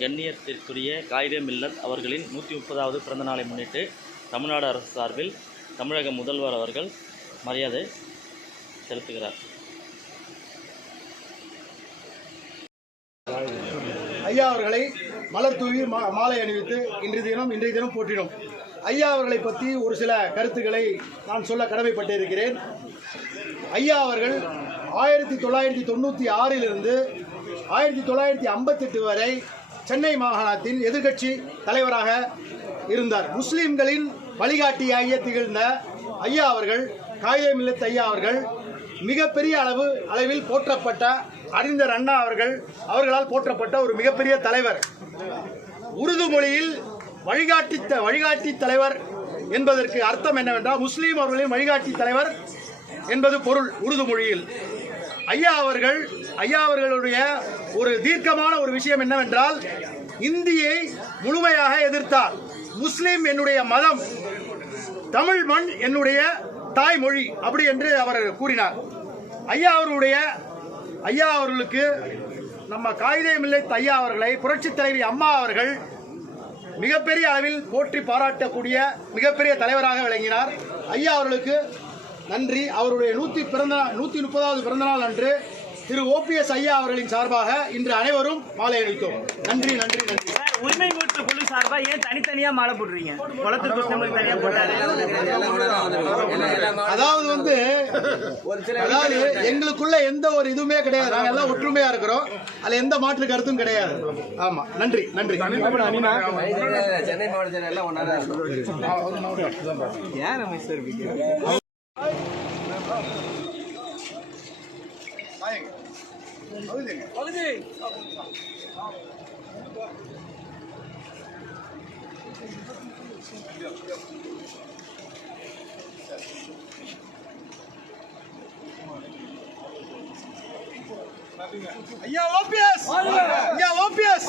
கண்ணியத்திற்குரிய காயிதே மில்லத் அவர்களின் 130வது பிறந்த நாளை முன்னிட்டு தமிழ்நாடு அரசு சார்பில் தமிழக முதல்வர் அவர்கள் மரியாதை செலுத்துகிறார். ஐயா அவர்களை மலர் தூவி மாலை அணிவித்து இன்றைய தினம் போற்றினோம். ஐயா அவர்களை பற்றி ஒரு சில கருத்துக்களை நான் சொல்ல கடமைப்பட்டிருக்கிறேன். ஐயா அவர்கள் 1996 1958 வரை சென்னை மாகாணத்தின் எதிர்க்கட்சி தலைவராக இருந்தார். முஸ்லிம்களின் வழிகாட்டியாக திகழ்ந்த ஐயா அவர்கள், காயிதே மில்லத் ஐயா அவர்கள், மிகப்பெரிய அளவில் போற்றப்பட்ட அறிஞர் அண்ணா அவர்களால் போற்றப்பட்ட ஒரு மிகப்பெரிய தலைவர். உருது மொழியில் வழிகாட்டி தலைவர் என்பதற்கு அர்த்தம் என்னவென்றால் முஸ்லீம் அவர்களின் வழிகாட்டி தலைவர் என்பது பொருள் உருது மொழியில். ஐயா அவர்களுடைய ஒரு தீர்க்கமான ஒரு விஷயம் என்னவென்றால் இந்தியை முழுமையாக எதிர்த்தார். முஸ்லீம் என்னுடைய மதம், தமிழ் மண் என்னுடைய தாய்மொழி அப்படி என்று அவர் கூறினார். ஐயா அவர்களுக்கு நம்ம காயிதே மில்லத் ஐயா அவர்களை புரட்சித் தலைவி அம்மா அவர்கள் மிகப்பெரிய அளவில் போற்றி பாராட்டக்கூடிய மிகப்பெரிய தலைவராக விளங்கினார். ஐயா அவர்களுக்கு நன்றி. அவருடைய 130வது பிறந்தநாள் அன்று திரு OPS ஐயா அவர்களின் சார்பாக இன்று அனைவரும் மாலை அணிவித்தோம். நன்றி நன்றி நன்றி. உரிமை மீட்பு குழு சார்பா ஏன் தனித்தனியா மாலை போடுறீங்க? அதாவது எங்களுக்குள்ள எந்த ஒரு இதுவுமே கிடையாது. நாங்க எல்லாம் ஒற்றுமையா இருக்கிறோம். அதுல எந்த மாற்று கருத்தும் கிடையாது. ஆமா, நன்றி நன்றி. சென்னை மாவட்டத்தில் எல்லாம் ஒன்னா ஐயா OPS ஐயா OPS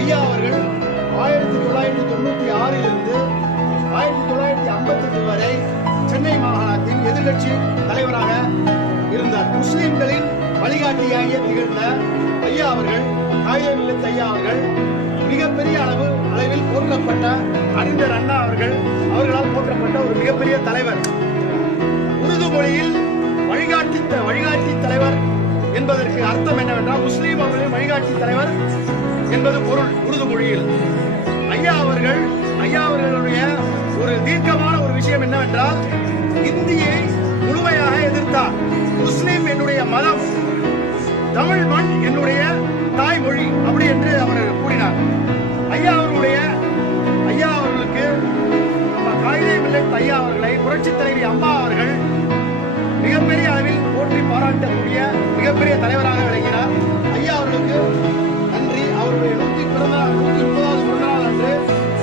ஐயா அவர்கள் 1996 1958 வரை சென்னை மாகாணத்தின் எதிர்க்கட்சி தலைவராக இருந்தார். முஸ்லிம்களின் வழிகாட்டியாக திகழ்ந்த ஐயா அவர்கள், காயிதே மில்லத் ஐயா அவர்கள், மிகப்பெரிய அளவில் போற்றப்பட்ட அறிஞர் அண்ணா அவர்களால் போற்றப்பட்ட ஒரு மிகப்பெரிய தலைவர். உருது மொழியில் வழிகாட்டி தலைவர் என்பதற்கு அர்த்தம் என்னவென்றால் முஸ்லீம் அவர்களின் வழிகாட்டி தலைவர் என்பது பொருள் உருது மொழியில். ஐயா அவர்களுடைய ஒரு தீர்க்கமான ஒரு விஷயம் என்னவென்றால் இந்தியை முழுமையாக எதிர்த்தார். முஸ்லீம் என்னுடைய மதம், தமிழ் மண் என்னுடைய தாய்மொழி அப்படி என்று அவர் கூறினார். ஐயா அவர்களுக்கு நம்ம காயிதே மில்லத் ஐயா அவர்களை புரட்சித் தலைவி அம்மா அவர்கள் மிகப்பெரிய அளவில் போற்றி பாராட்டக்கூடிய மிகப்பெரிய தலைவராக விளங்கினார். ஐயா அவர்களுக்கு நன்றி. அவருடைய 130வது பிறந்தநாள் அன்று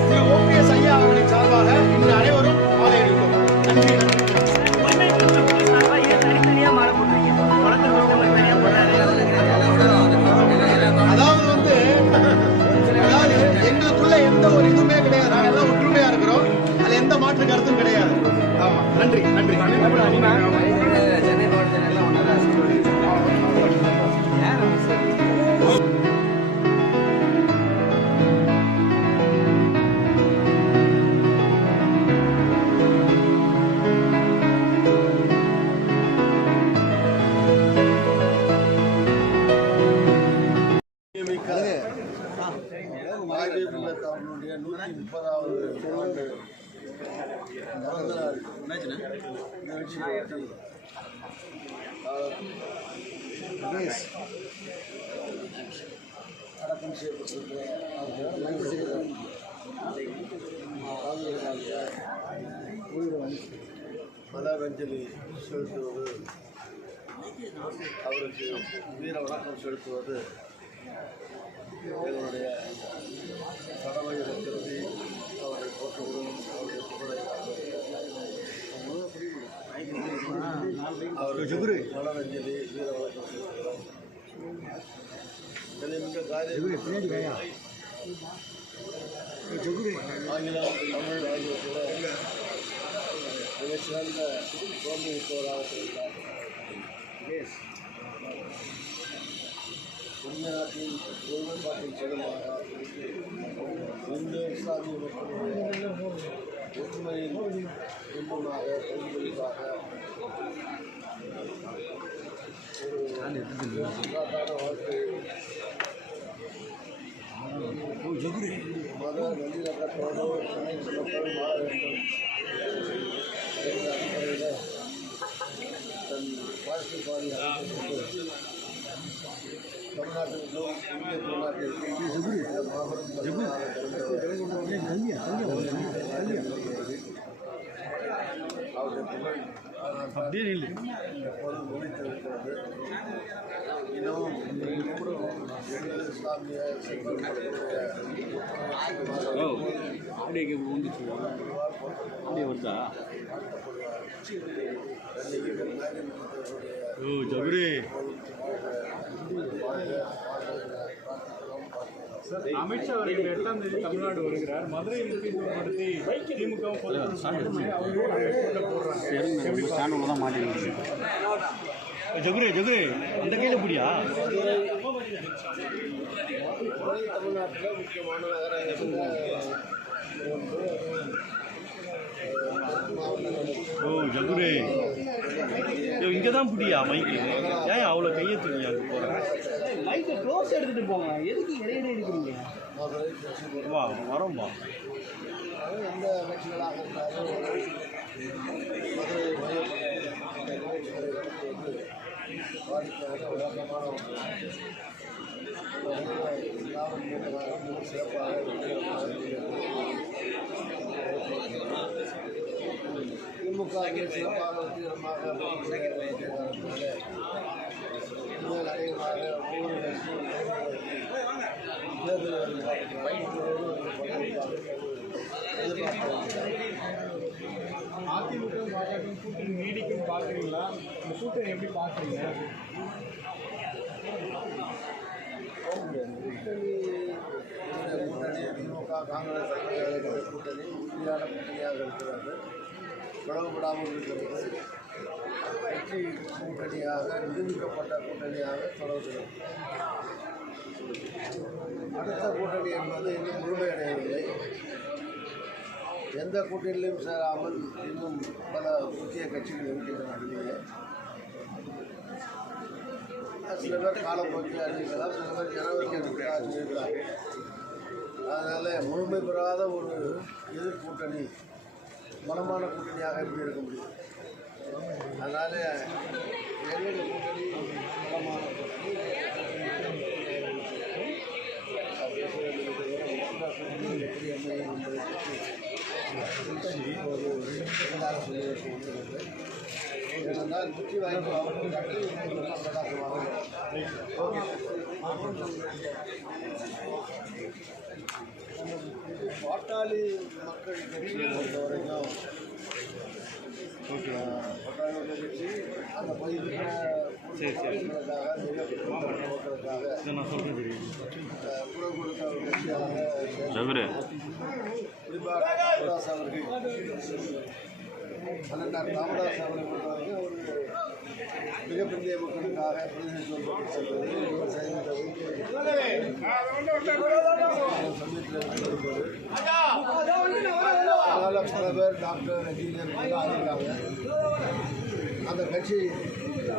திரு OPS ஐயா அவர்களின் சார்பாக இன்று அனைவரும் மாலை அணிவித்தோம். நன்றி நன்றி. அதாவது எங்களுக்குள்ள எந்த ஒரு இதுவுமே கிடையாது. நாங்க எல்லாம் ஒற்றுமையா இருக்கிறோம். அதுல எந்த மாற்று கருத்தும் கிடையாது. ஆமா, நன்றி நன்றி. சென்னை மாவட்டத்தில் எல்லாம் ஒன்னா காயிதே மில்லத் அவர்களுடைய 130வது ஆண்டு அடக்கம் செய்யப்பட்டிருக்கிற மலரஞ்சலி செலுத்துவது, அவருக்கு வீர வணக்கம் செலுத்துவது எங்களுடைய கடமை என கருதி அவரை போற்றுகிறோம். அவருடைய புகழை அவருக்கு மலரஞ்சலி வீர வணக்கம் செலுத்துகிறோம். மிக காரியம் ஆங்கிலம், தமிழ் ஆகியவற்றில் மிகச்சிறந்த தோன்றுவித்தவராக இருந்தார். இந்திய நாட்டின் ஒருமைப்பாட்டின் செல்வமாக இந்து இஸ்லாமிய மக்களுடைய ஒற்றுமையின் பிம்பமாக பிரதிபலிப்பாக ஒரு சுகாதார வாழ்க்கை மத நல்லிணக்கத்தோடு அனைத்து மக்களும் வாழ வேண்டும் என்ற அடிப்படையில் தன் வாழ்க்கை பாதை அமைக்கப்பட்டு தமிழ்நாட்டிற்கும் இந்திய திருநாட்டிற்கும் அவருடைய புகழ் எப்போதும் ஒழித்திருக்கிறது. இன்னமும் இஸ்லாமிய அமித்ஷா அவர்கள் 8ஆம் தேதி தமிழ்நாடு வருகிறார். மதுரையை முக்கியத்துவப்படுத்தி திமுக இந்த கையில புடியா தமிழ்நாட்டில் முக்கியமான நகரங்களில் இங்கே தான் புடியா மைக்கு ஏன் அவ்வளோ கையை தூக்கி அங்கே போகிறேன் மைக்கை க்ளோஸ் எடுத்துட்டு போங்க. எதுக்கு இடையில எடுக்கிறீங்க? மதுரை, திருச்சி வா வரோம்பா எந்த கட்சிகளாக இருந்தாலும் மதுரை மையப்படுத்தி இந்த நிகழ்ச்சிகளை நடத்துவது வாடிக்கையாக வழக்கமான ஒன்று. நானும் மிக சிறப்பாக திமுக சிறப்பாக வெற்றிகரமாக அதிகமாக ஒவ்வொரு கட்சியும் அதிமுக பாஜக கூட்டணி நீடிக்கும் பார்க்குறீங்களா? இந்த கூட்டணி எப்படி பார்க்குறீங்க? கூட்டணி திமுக காங்கிரஸ் கூட்டணி உறுதியான கூட்டணியாக இருக்கிறது. பிளவுபடாமல் இருக்கிறது. வெற்றி கூட்டணியாக நிரூபிக்கப்பட்ட கூட்டணியாக தொடர்கிறது. அடுத்த கூட்டணி என்பது இன்னும் முழுமையடையவில்லை. எந்த கூட்டணியிலும் சேராமல் இன்னும் பல முக்கிய கட்சிகள் இருக்கின்றன. வெளியே சில பேர் காலப்போக்கில் அறிவிக்கலாம், சில பேர் ஜனவரிக்கு அறிவிக்கலாம். அதனால் முழுமை பெறாத ஒரு எதிர் கூட்டணி பலமான கூட்டணியாக எப்படி இருக்க முடியும்? அதனால் எங்களுடைய கூட்டணி பலமான கூட்டணி. எப்படி அமையும் என்பதை பற்றி இப்போது எல்லாரும் சொல்லி வருகிறது. ஏனென்றால் வெற்றி வாய்ப்பு அவர்களுக்கு பிரகாசமாக பாட்டாளி மக்கள் கட்சியை பொறுத்த வரைக்கும் பாட்டாளி மக்கள் கட்சி அந்த பகுதிக்காக குரல் கொடுத்த ஒரு கட்சியாக குறிப்பாக ராமதாஸ் அவர்கள் அண்ணன் ராமதாஸ் அவர்களை பொறுத்த வரைக்கும் ஒரு மிகப்பெரிய மக்களுக்காக பிரதிநிதித்துவம் செல்வது அதனால் பல பேர் டாக்டர் இன்ஜினியர் ஆகியிருக்காங்க. அந்த கட்சி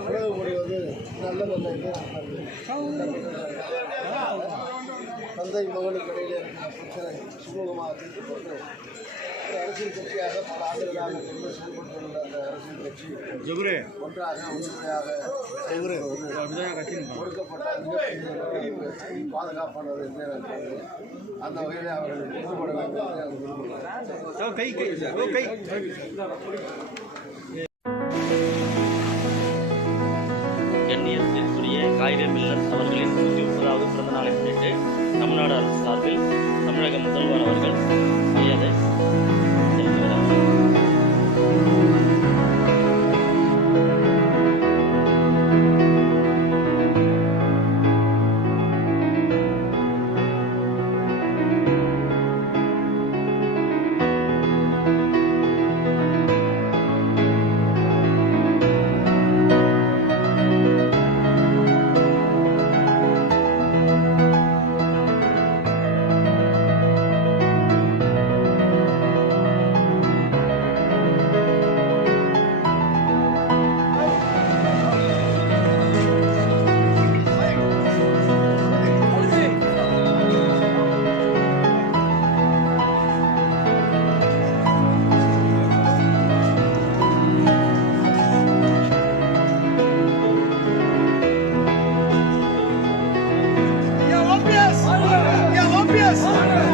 பிளவுபடுவது நல்லதல்ல என்று தந்தை மகனுக்கு இடையிலே இருக்கிற பிரச்சனை சுமூகமாக தீர்க்கப்பட்டு ஒரு அரசியல் கட்சியாக பல ஆண்டுகளாக தொடர்ந்து செயல்பட்டு வந்த அந்த அரசியல் கட்சி ஒன்றாக ஒன்றுமையாக கொடுக்கப்பட்ட மிகப்பெரிய பாதுகாப்பானது என்று நான் கருதுகிறேன். அந்த வகையில் அவர்கள் ஈடுபட வேண்டும் என்று நான் விரும்புகிறேன். கண்ணியத்திற்குரிய காயிதே மில்லத் அவர்களின் 130வது பிறந்த நாளை முன்னிட்டு தமிழ்நாடு அரசு சார்பில் தமிழக முதல்வர் அவர்கள் மரியாதை செலுத்துகிறார். OPS!